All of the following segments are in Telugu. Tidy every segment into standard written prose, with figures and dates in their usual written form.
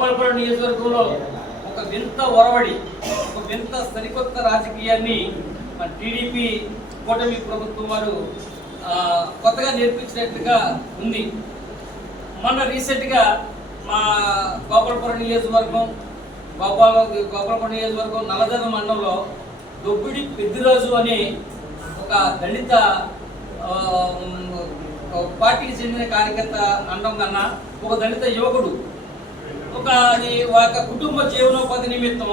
గోపాలపురం నియోజకవర్గంలో ఒక వింత ఒరవడి, ఒక వింత సరికొత్త రాజకీయాన్ని మన టీడీపీ కూటమి ప్రభుత్వం వారు కొత్తగా నేర్పించినట్టుగా ఉంది. మొన్న రీసెంట్గా మా గోపాలపురం నియోజకవర్గం నల్లదన మండలంలో దొబ్బిడి పెద్దిరాజు అనే ఒక దళిత పార్టీకి చెందిన కార్యకర్త అనడం కన్నా ఒక దళిత యువకుడు ఒక కుటుంబ జీవనోపాధి నిమిత్తం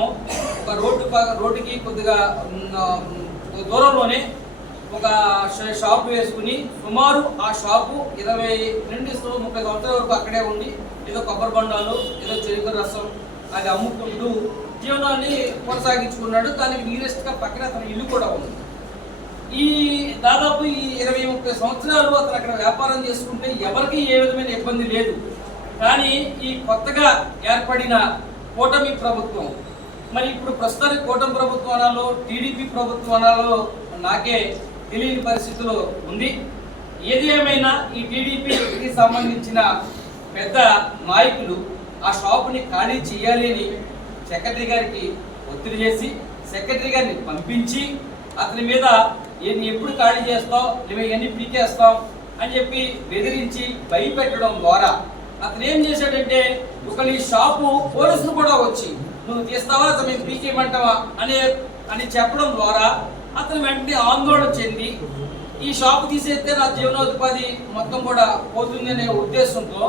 ఒక రోడ్డుకి కొద్దిగా దూరంలోనే ఒక షాప్ వేసుకుని సుమారు ఆ షాపు 20 నుండి 30 సంవత్సరాల వరకు అక్కడే ఉండి ఏదో కొబ్బరి బండాలు ఏదో చెరుకు రసం అది అమ్ముకుంటూ జీవనాన్ని కొనసాగించుకున్నాడు. దానికి నియరెస్ట్గా పక్కన అతని ఇల్లు కూడా ఉంది. ఈ దాదాపు ఈ 20-30 సంవత్సరాలు అతను అక్కడ వ్యాపారం చేసుకుంటే ఎవరికి ఏ విధమైన ఇబ్బంది లేదు. కానీ ఈ కొత్తగా ఏర్పడిన కూటమి ప్రభుత్వం, మరి ఇప్పుడు ప్రస్తుతానికి కూటమి ప్రభుత్వం అనాలో టీడీపీ ప్రభుత్వం అనాలో నాకే తెలియని పరిస్థితిలో ఉంది. ఏది ఏమైనా ఈ టీడీపీకి సంబంధించిన పెద్ద నాయకులు ఆ షాపుని ఖాళీ చేయాలి అని సెక్రటరీ గారికి ఒత్తిడి చేసి సెక్రటరీ గారిని పంపించి అతని మీద ఎప్పుడు ఖాళీ చేస్తావు, నువ్వు ఎన్ని పీకేస్తావు అని చెప్పి బెదిరించి భయపెట్టడం ద్వారా అతను ఏం చేశాడంటే ఒకళ్ళు ఈ షాపు పోలీసులు కూడా వచ్చి నువ్వు తీస్తావా మేము పీకేయమంటావా అని చెప్పడం ద్వారా అతను వెంటనే ఆందోళన చెంది ఈ షాపు తీసేస్తే నా జీవనోపాధి మొత్తం కూడా పోతుందనే ఉద్దేశంతో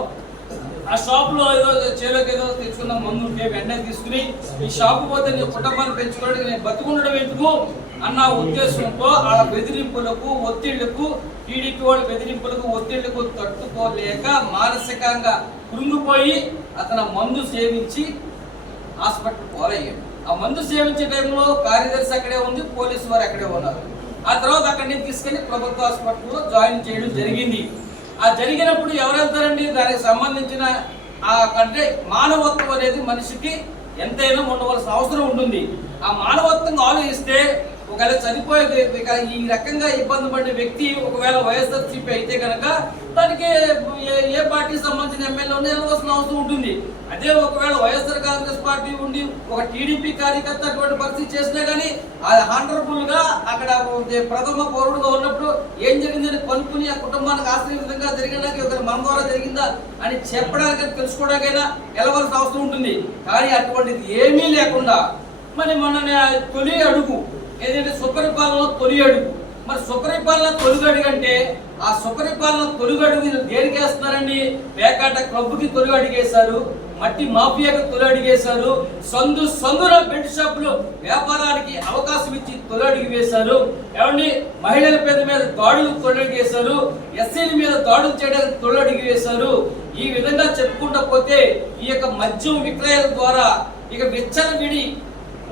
ఆ షాపులో ఏదో చేలోకి ఏదో తెచ్చుకున్న మందు ఉంటే వెంటనే తీసుకుని ఈ షాపు పోతే నీ కుటుంబాన్ని పెంచుకోవడానికి నేను బతుకుండడం ఎందుకు అన్న ఉద్దేశంతో వాళ్ళ బెదిరింపులకు ఒత్తిళ్లకు టీడీపీ వాళ్ళ బెదిరింపులకు ఒత్తిళ్లకు తట్టుకోలేక మానసికంగా కృంగిపోయి అతను మందు సేవించి హాస్పిటల్ పోలయ్యాడు. ఆ మందు సేవించే టైంలో కార్యదర్శి అక్కడే ఉంది, పోలీసు వారు అక్కడే ఉన్నారు. ఆ తర్వాత అక్కడి నుంచి తీసుకెళ్లి ప్రభుత్వ హాస్పిటల్లో జాయిన్ చేయడం జరిగింది. ఆ జరిగినప్పుడు ఎవరు వెళ్తారండి? దానికి సంబంధించిన అంటే మానవత్వం అనేది మనిషికి ఎంతైనా ఉండవలసిన అవసరం ఉంటుంది. ఆ మానవత్వంగా ఆలోచిస్తే ఒకవేళ చనిపోయే ఈ రకంగా ఇబ్బంది పడిన వ్యక్తి ఒకవేళ వైఎస్ఆర్సీపీ అయితే కనుక దానికి ఏ పార్టీకి సంబంధించిన ఎమ్మెల్యేనే వెళ్ళవలసిన అవసరం ఉంటుంది. అదే ఒకవేళ వైఎస్ఆర్ కాంగ్రెస్ పార్టీ ఉండి ఒక టీడీపీ కార్యకర్త అటువంటి పరిస్థితి చేసినా కానీ అది హానరబుల్ గా అక్కడ ప్రథమ పౌరుడుగా ఉన్నప్పుడు ఏం జరిగిందని కనుక్కుని ఆ కుటుంబానికి ఆశ్రయ విధంగా జరిగడానికి ఒక మన ద్వారా జరిగిందా అని చెప్పడానికి తెలుసుకోవడానికైనా వెళ్ళవలసిన అవసరం ఉంటుంది. కానీ అటువంటిది ఏమీ లేకుండా మరి మన తొలి అడుగు ఏదంటే సుపరిపాలన తొలి అడుగు. మరి సుపరిపాలన తొలిగడుగు అంటే ఆ సుపరిపాలన తొలిగడుగు దేనికి వేస్తున్నారండి? పేకాట క్లబ్కి తొలి అడిగేశారు, మట్టి మాఫియాకి తొలి అడిగేశారు, సందుల బెల్ట్ షాపులు వ్యాపారానికి అవకాశం ఇచ్చి తొలి అడిగి వేశారు. ఏమండి మహిళల మీద దాడులు తొలి అడిగేశారు, ఎస్సీల మీద దాడులు చేయడానికి తొలి అడిగి వేశారు. ఈ విధంగా చెప్పుకుంటూ పోతే ఈ యొక్క మద్యం విక్రయాల ద్వారా ఇక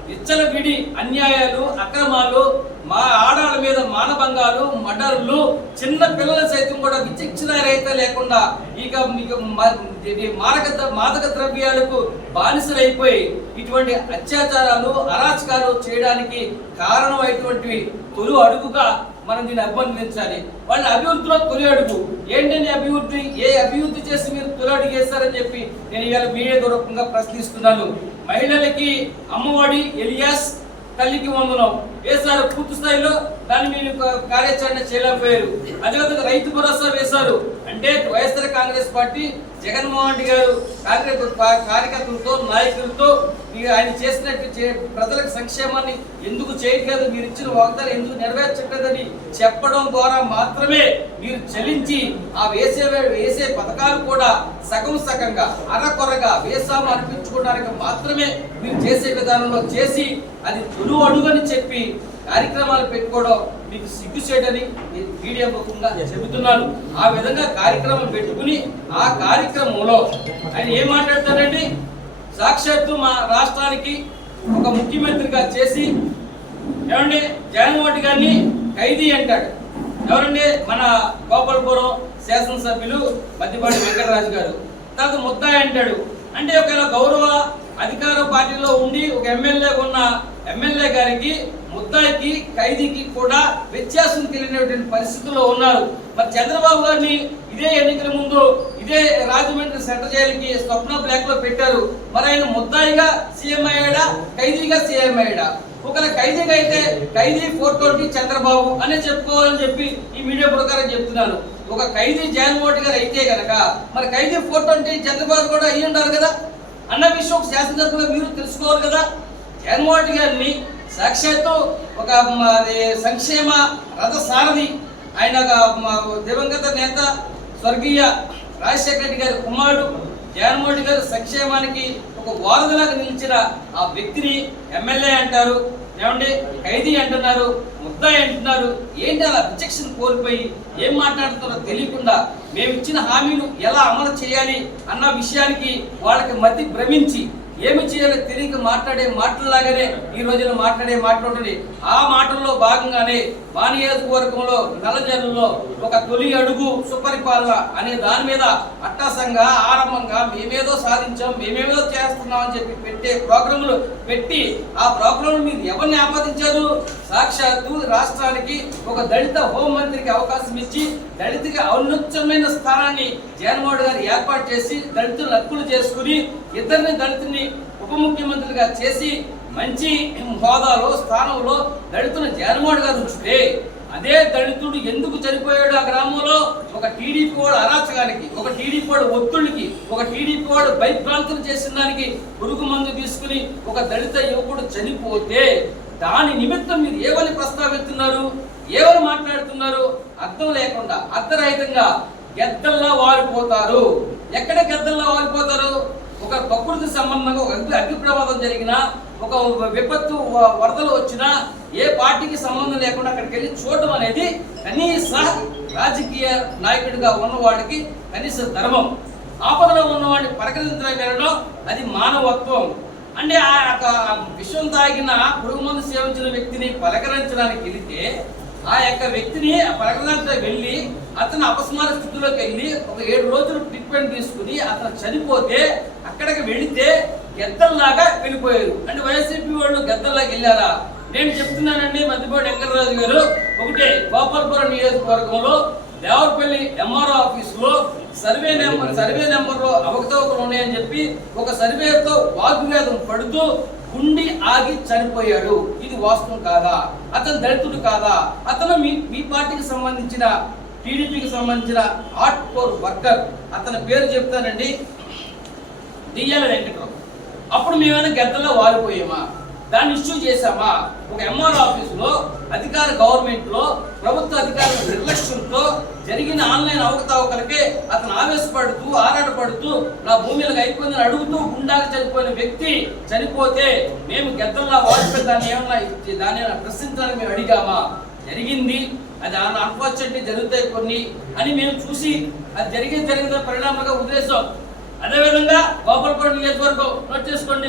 విచ్చలవిడి అన్యాయాలు, అక్రమాలు, మా ఆడాళ్ళ మీద మానభంగాలు, మర్డర్లు, చిన్న పిల్లల సైతం కూడా విచక్షణ రహిత లేకుండా ఇక మాదక ద్రవ్యాలకు బానిసలైపోయి ఇటువంటి అత్యాచారాలు, అరాచకాలు చేయడానికి కారణమైనటువంటి తొలి అడుగుగా మనం దీన్ని అభినందించాలి. వాళ్ళ అభివృద్ధిలో తొలి అడుగు ఏంటని అభివృద్ధి, ఏ అభివృద్ధి చేసి మీరు తొలి అడుగు వేస్తారని చెప్పి నేను ఇవాళ మీడియా దూరకంగా ప్రశ్నిస్తున్నాను. మహిళలకి అమ్మఒడి ఎలియాస్ తల్లికి వందనం వేశారు, పూర్తి స్థాయిలో దాన్ని మీరు కార్యాచరణ చేయలేకపోయారు. అదేవిధంగా రైతు భరోసా వేశారు. అంటే వైఎస్ఆర్ కాంగ్రెస్ పార్టీ జగన్మోహన్ రెడ్డి గారు కాంగ్రెస్ కార్యకర్తలతో నాయకులతో ఆయన చేసినట్టు ప్రజలకు సంక్షేమాన్ని ఎందుకు చేయట్లేదు, మీరు ఇచ్చిన వాగ్దానం ఎందుకు నెరవేర్చట్లేదని చెప్పడం ద్వారా మాత్రమే మీరు చెల్లించి ఆ వేసే పథకాలు కూడా సగంగా అరకొరగా వేసాము అనిపించుకోవడానికి మాత్రమే మీరు చేసే విధానంలో చేసి అది తొలి అడుగని చెప్పి కార్యక్రమాలు పెట్టుకోవడం మీకు సిగ్గు చేయడని మీడియా ముఖంగా చెబుతున్నాను. ఆ విధంగా కార్యక్రమం పెట్టుకుని ఆ కార్యక్రమంలో ఆయన ఏం మాట్లాడతారండి? సాక్షాత్తు మా రాష్ట్రానికి ఒక ముఖ్యమంత్రిగా చేసి ఏమండి జగన్మోహన్ రెడ్డి గారిని ఖైదీ అంటాడు. ఎవరండి? మన గోపాలపురం శాసనసభ్యులు మద్దిపాటి వెంకటరాజు గారు. తర్వాత ముద్దాయి అంటాడు. అంటే ఒకవేళ గౌరవ అధికార పార్టీలో ఉండి ఒక ఎమ్మెల్యే ఉన్న ఎమ్మెల్యే గారికి ముద్దాయికి ఖైదీకి కూడా వ్యత్యాసం తెలియనటువంటి పరిస్థితుల్లో ఉన్నారు. మరి చంద్రబాబు గారిని ఇదే ఎన్నికల ముందు ఇదే రాజమండ్రి సెంట్రల్ జైలుకి స్వప్న బ్లాక్ లో పెట్టారు. మరి ఆయన ముద్దాయిగా సీఎం అయ్యాడా, ఖైదీగా సీఎం అయ్యాడా? ఒకవేళ ఖైదీగా అయితే ఖైదీ 420 చంద్రబాబు అనే చెప్పుకోవాలని చెప్పి ఈ మీడియా ప్రకారం చెప్తున్నాను. ఒక ఖైదీ జగన్మోహన్ రెడ్డి గారు అయితే కనుక మరి ఖైదీ 420 చంద్రబాబు కూడా అయ్యి ఉండాలి కదా అన్న విషయం ఒక శాసనసభ్యులుగా మీరు తెలుసుకోవాలి కదా. జగన్మోహన్ రెడ్డి గారిని సాక్షాత్తు ఒక సంక్షేమ రథ సారథి, ఆయన దివంగత నేత స్వర్గీయ రాజశేఖర రెడ్డి గారి కుమారుడు జగన్మోహన్ రెడ్డి గారు సంక్షేమానికి ఒక వారధిలాగా నిలిచిన ఆ వ్యక్తిని ఎమ్మెల్యే అంటారు, ఏమండి ఖైదీ అంటున్నారు, ముద్దాయి అంటున్నారు. ఏంటి అలా విచక్షణ కోల్పోయి ఏం మాట్లాడుతున్నారో తెలియకుండా మేము ఇచ్చిన హామీలు ఎలా అమలు చేయాలి అన్న విషయానికి వాళ్ళకి మతి భ్రమించి ఏమి చేయాలో తెలియక మాట్లాడే మాటల్లాగానే ఈ రోజున మాట్లాడే మాట్లాడండి. ఆ మాటల్లో భాగంగానే మా నియోజకవర్గంలో నల్లజర్లలో ఒక తొలి అడుగు సుపరిపాలన అనే దాని మీద అట్టాసంగా ఆరంభంగా మేమేదో సాధించాం, మేమేదో చేస్తున్నాం అని చెప్పి పెట్టే ప్రోగ్రాంలు పెట్టి ఆ ప్రోగ్రాంలు మీరు ఎవరిని ఆపాదించారు? సాక్షాత్తు రాష్ట్రానికి ఒక దళిత హోంమంత్రికి అవకాశం ఇచ్చి దళితుకి ఔన్నత్యమైన స్థానాన్ని జగన్మోహన్ గారు ఏర్పాటు చేసి దళితులు హక్కులు చేసుకుని ఇద్దరిని దళితుని ఉప ముఖ్యమంత్రిగా చేసి మంచి హోదాలో స్థానంలో దళితులను జగన్మోహన్ గారు ఉంచితే అదే దళితుడు ఎందుకు చనిపోయాడు ఆ గ్రామంలో? ఒక టీడీపీ వాడు అరాచకానికి, ఒక టీడీపీ వాడు ఒత్తుడికి, ఒక టీడీపీ వాడు భయభ్రాంతులు చేసిన దానికి పురుగు మందు తీసుకుని ఒక దళిత యువకుడు చనిపోతే దాని నిమిత్తం మీరు ఏమని ప్రస్తావిస్తున్నారు, ఏమని మాట్లాడుతున్నారు? అర్థం లేకుండా అర్థరహితంగా గెద్దల్లా వారిపోతారు. ఎక్కడ గెద్దల్లా వారిపోతారు? ఒక ప్రకృతి సంబంధంగా ఒక అగ్ని ప్రమాదం జరిగినా, ఒక విపత్తు వరదలు వచ్చినా ఏ పార్టీకి సంబంధం లేకుండా అక్కడికి వెళ్ళి చూడడం అనేది కనీస రాజకీయ నాయకుడిగా ఉన్నవాడికి కనీస ధర్మం. ఆపదలో ఉన్నవాడిని పలకరించడం వెళ్ళడం అది మానవత్వం. అంటే ఆ విషయం తాగిన పురుగు మందు సేవించిన వ్యక్తిని పలకరించడానికి వెళితే ఆ యొక్క వ్యక్తిని పలకరించడానికి వెళ్ళి అతను అపస్మార స్థితిలోకి వెళ్ళి ఒక 7 రోజులు ట్రీట్మెంట్ తీసుకుని అతను చనిపోతే అక్కడికి వెళితే గెద్దల్లాగా వెళ్ళిపోయారు. అంటే వైసీపీ వాళ్ళు గెద్దల్లాగా వెళ్ళారా? నేను చెప్తున్నానండి, మధ్యపాటి వెంకటరాజు గారు ఒకటే గోపాలపురం నియోజకవర్గంలో దేవరపల్లి ఎంఆర్ఓ ఆఫీసులో సర్వే నెంబర్లో అవకతవకలు ఉన్నాయని చెప్పి ఒక సర్వేతో వాగ్వివాదం పడుతూ గుండి ఆగి చనిపోయాడు. ఇది వాస్తవం కాదా? అతను దళితుడు కాదా? అతను మీ పార్టీకి సంబంధించిన టీడీపీకి సంబంధించిన హార్ట్ కోర్ వర్కర్. అతని పేరు చెప్తానండి, డిఎల్ వెంకటరావు. అప్పుడు మేమైనా గద్దల్లో వారిపోయామా? దాన్ని ఇష్యూ చేశామా? ఒక ఎంఆర్ ఆఫీసులో అధికార గవర్నమెంట్లో ప్రభుత్వ అధికారుల నిర్లక్ష్యంతో జరిగిన ఆన్లైన్ అవకతవకలకే అతను ఆవేశపడుతూ ఆరాటపడుతూ నా భూమిలకు అయిపోయిందని అడుగుతూ గుండాకి చనిపోయిన వ్యక్తి చనిపోతే మేము గెద్దల్లా వారిపోయి దాన్ని ఏమన్నా ప్రశ్నించడానికి మేము అడిగామా? జరిగింది, అది అన్ఫార్చునేట్లీ జరుగుతాయి కొన్ని అని మేము చూసి అది జరిగిన పరిణామంగా ఉద్దేశం. అదేవిధంగా గోపాలపురం నియోజకవర్గం నోట్ చేసుకోండి.